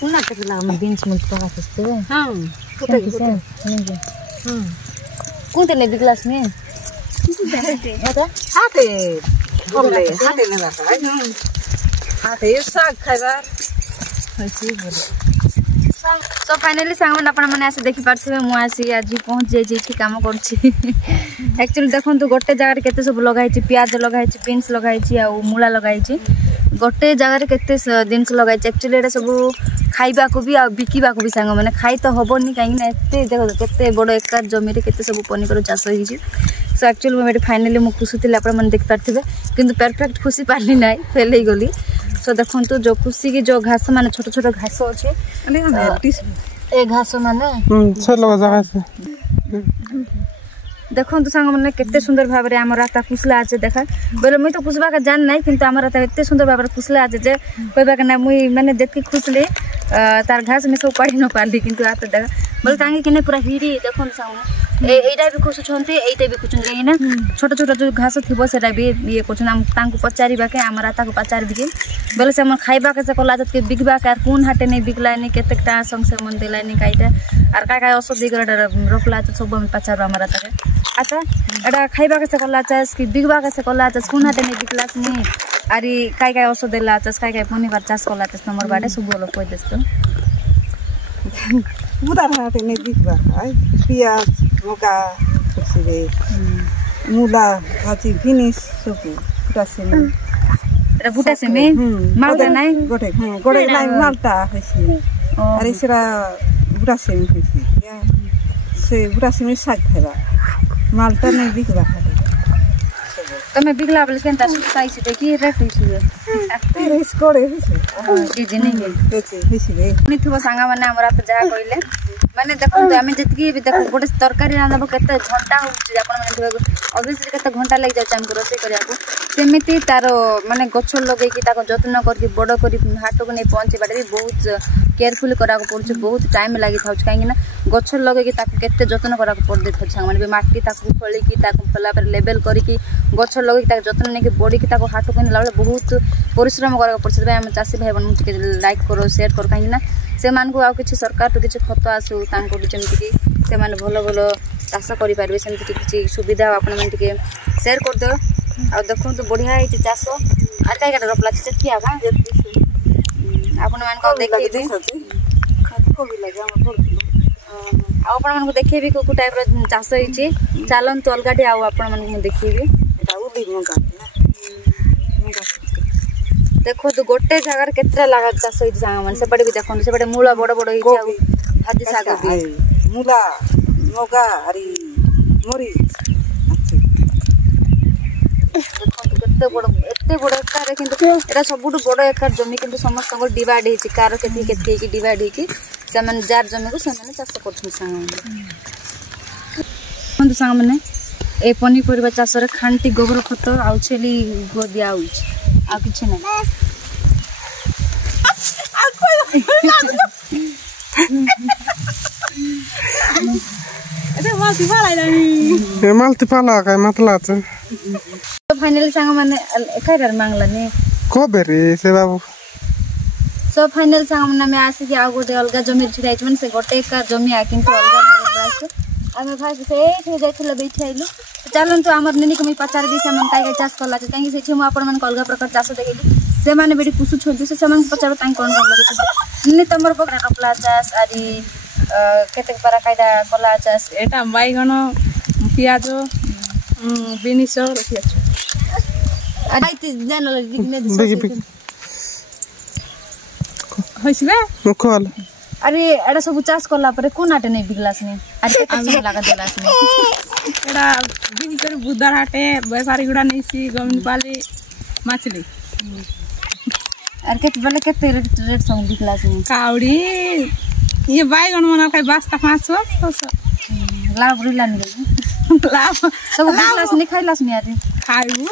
Kuna terla beans multo kaste. हां Kuta kise. Kunte ne biglas ne. Ada? हाते बोले हाते ने लगा हाते साग खाइबार हसी बोले सो फाइनली सांग आपण माने आसे देखि पारथिबे मु आसी आज पहुंच जाय जे काम करछि एक्चुअली देखन तो गोटे जगह रे केते सब लगाइ छि प्याज लगाइ छि बीन्स लगाइ छि आ मूला लगाइ छि गोटे जगह रे केते दिनस लगाइ छि एक्चुअली एटा सब खाइबा को भी आ बिकिबा को भी सांग माने खाइ तो हबोनी काई ना एते देखो केते बड़ एकर जमी रे केते सब पनीर चाष होई छि सो एक्चुअली मेरे फाइनली मु खुशी थिला आपण माने देख पारथिबे किंतु परफेक्ट खुशी पारली नाही फेल ही गली सो देखन तो जो खुशी की जो घास माने छोट छोट घास अछि ए घास माने चलो जगह से देखो तो सांग माने केते सुंदर भाव रे हमर राता कुसला আছে देखा बोले मुई तो कुसबा का जान नाही किंतु हमर राता एते सुंदर भाव रे कुसला আছে जे कहबा के ना मुई माने जति खुसले तार घास में सब पाड़ी न पाली किंतु आत देखा बोले तांगे किने पूरा हिरी देखो सांग एइटा भी खुश छन्ते एइटा भी खुचन जाई ना छोट छोट जो घास थिबो सेटा भी ये कोछन हम तांको पचारीबा के हमर राता को पचारबी के बोले से हम खाइबा के से कोला के बिकबा के कोन हाटे नै बिकला नै केतेटा संसे मन देला नै काइटा आर का औषधि गरा रोपला तो सब हम पचार हमर राता के अच्छा एटा खाइबा के से कोला चास कि बिकबा के से कोला चास कोन हाटे नै बिकलास नै आरी काय औषध देला चास काय पनिर चास कोला चास नंबर बाटे सब बोलो कोइ देस्तो मुदा हाते ने बिकबा आई पियाज मका खुसिबे मुला भाजी फिनिश सुकु कुटासेमी एटा बुटासेमी मालटा नाइ गोटे गोटे नाइ मालटा हइसी अरे सेरा बुटासेमी हइसी या से बुटासेमी साग खाइबा मालटा नै बिकबा तमे बिगला बोले केनता सुताई से देखि रेट हइसी तेरे स्कोर हइसी जी जी नहीं बेचे हइसी बे नि थबो सांगा माने हमरा त जा कइले माने देखो आमे जतकी भी देखो गोटे तरकारी रांधबो केते घंटा होउची आपण माने ऑब्वियसली केते घंटा लागि जाउछ हमको रोसे करिया को सेमिति तारो माने गछ लगै कि ताको जत्न करके बड़ करी हाट को नै पहुंचे बाटे भी बहुत केयरफुल करा को पड़छ बहुत टाइम लागि थाउछ काहे ना गछ लगै कि ताको केते जत्न करा को पड़ दे थाउछ माने भी माटी ताको खोली कि ताको फला पर लेवल करी कि गछ लगै कि ताको जत्न नै कि बड़ी कि ताको हाट को नै लाले बहुत परिश्रम करा को पड़छ भाई हम चासी भाई बन के लाइक करो शेयर करो काहे ना से मान को आ किछि सरकार तो किछि खत आसु तांको भी जेमति कि से माने भलो भलो चाष करि पारबे सेमति किछि सुविधा आपण मन के शेयर कर दो आ देखो तो बढ़िया है चाष आ काय काटा रोपला छ किया का आपण मान को देखि दे खाती को भी लगे हम बोल आपण मन को देखि भी को टाइप रो चाष होई छी चालन तो अलगाडी आ आपण मन को देखि भी एटा उली मंगा ना देखो तो गोटे जगह रे केतरा लागा चाष होई सांगा मन से पड़े भी देखो से पड़े मूला बड़ बड़ होई छी आ हादी साग भी मूला मोगा अरी मोरी एते बड़ एकर किंतु एटा सबुटु बड़ एकर जमी किंतु समस्त को डिवाइड हेची कार केती केती की डिवाइड हेकी समान जार जमी को समान चाष करथु सांग माने ए पनी परिबा चाष रे खांटी गोबर खत आउ छेली गो दिया होई आ किछ नै अरे मालती फालाइलानी ए मालती फाला काय मतला छ तो फाइनली सांग माने एकर मांगला ने को बेरे से बाबू सो फाइनल सांग माने मैं आसी कि आ गोटे अलगा जमी छिराइ मन से गोटे का जमी आ किंतु अलगा भागे आमे भाई से एठी जाइथिला बैठी आइलु चलन तो हमर नेनी को मी पचार भी से मन काय चाष करला छ तांगी से छी मु आपण मन अलगा प्रकार चाष देखैली से माने बेडी पुसु छोड़ से मन पचार तांग कोन लगे नि तमर पकड़ा रोपला चाष आरी केते पारा कायदा कला चाष एटा बाइगण पियाज बिनिस रखिया आइ त जान लगिने दिस होइसबे मुखल अरे एडा सब चाष करला परे कोन आटे नै बिगलास ने अरे केते लागा देलास ने एडा बिनि कर बुदार हाटे व्यापारी गुडा नैसी गमिन पाले माछली अरे केते रेट सब बिगलास ने काउडी ये बाइगण मना खाइ बास्ता 500 लाभ रुला नि लाभ सब बिगलास नि खाइलास नि अरे खाइबु